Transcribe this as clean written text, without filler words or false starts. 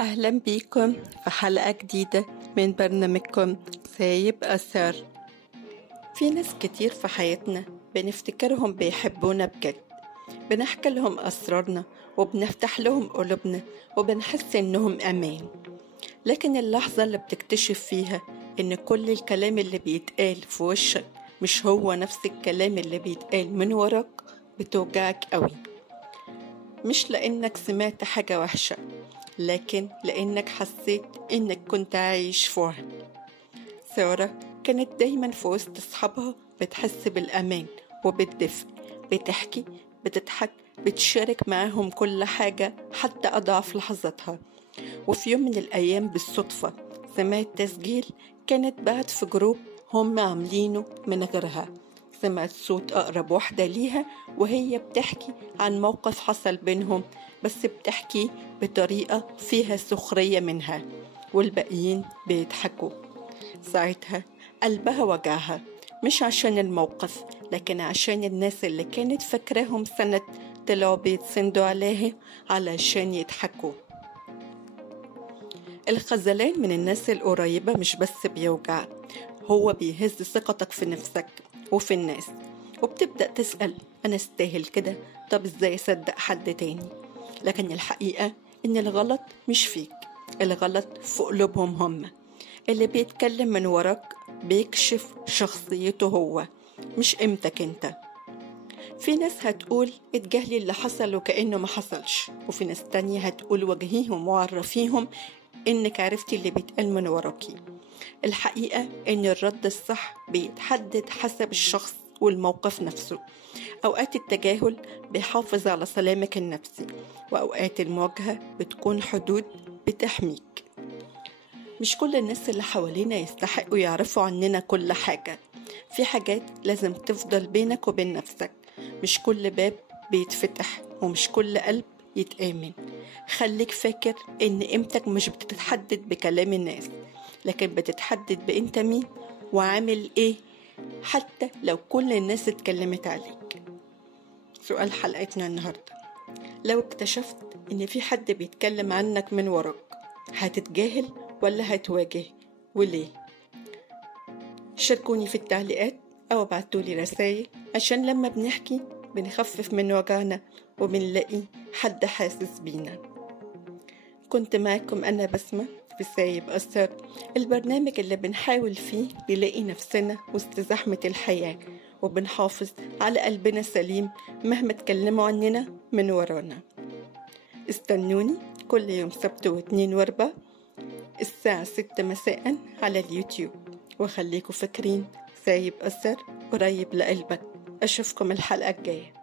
أهلا بيكم في حلقة جديدة من برنامجكم سايب أثر. في ناس كتير في حياتنا بنفتكرهم بيحبونا بجد، بنحكي لهم أسرارنا وبنفتح لهم قلوبنا وبنحس إنهم أمان. لكن اللحظة اللي بتكتشف فيها إن كل الكلام اللي بيتقال في وشك مش هو نفس الكلام اللي بيتقال من وراك بتوجعك قوي، مش لأنك سمعت حاجة وحشة، لكن لأنك حسيت إنك كنت عايش في وهم. سارة كانت دايما في وسط أصحابها بتحس بالأمان وبالدفء، بتحكي، بتضحك، بتشارك معاهم كل حاجة حتى أضعف لحظاتها. وفي يوم من الأيام بالصدفة سمعت تسجيل كانت بعت في جروب هم عاملينه من غيرها. سمعت صوت أقرب واحدة ليها وهي بتحكي عن موقف حصل بينهم، بس بتحكي بطريقة فيها سخرية منها والباقيين بيضحكوا. ساعتها قلبها وجعها، مش عشان الموقف لكن عشان الناس اللي كانت فاكراهم سند طلعوا بيتسندوا عليها علشان يضحكوا. الخذلان من الناس القريبة مش بس بيوجع، هو بيهز ثقتك في نفسك وفي الناس، وبتبدأ تسأل أنا استاهل كده؟ طب إزاي أصدق حد تاني؟ لكن الحقيقة إن الغلط مش فيك، الغلط في قلوبهم هم. اللي بيتكلم من وراك بيكشف شخصيته هو، مش قيمتك انت. في ناس هتقول اتجاهلي اللي حصل وكأنه ما حصلش، وفي ناس تانية هتقول واجهيهم وعرفيهم إنك عرفتي اللي بيتقال من وراكي. الحقيقة إن الرد الصح بيتحدد حسب الشخص والموقف نفسه. أوقات التجاهل بيحافظ على سلامك النفسي، وأوقات المواجهة بتكون حدود بتحميك. مش كل الناس اللي حوالينا يستحقوا يعرفوا عننا كل حاجة، في حاجات لازم تفضل بينك وبين نفسك. مش كل باب بيتفتح ومش كل قلب يتآمن. خليك فاكر إن قيمتك مش بتتحدد بكلام الناس، لكن بتتحدد بإنت مين وعامل إيه، حتى لو كل الناس اتكلمت عليك. سؤال حلقتنا النهاردة: لو اكتشفت إن في حد بيتكلم عنك من وراك، هتتجاهل ولا هتواجه؟ وليه؟ شاركوني في التعليقات أو ابعتولي رسائل، عشان لما بنحكي بنخفف من وجعنا وبنلاقي حد حاسس بينا. كنت معكم أنا بسمة في سايب أثر، البرنامج اللي بنحاول فيه نلاقي نفسنا وسط زحمة الحياة وبنحافظ على قلبنا سليم مهما اتكلموا عننا من ورانا. استنوني كل يوم سبت واثنين واربع الساعة 6 مساء على اليوتيوب، وخليكم فاكرين سايب أثر قريب لقلبك. أشوفكم الحلقة الجاية.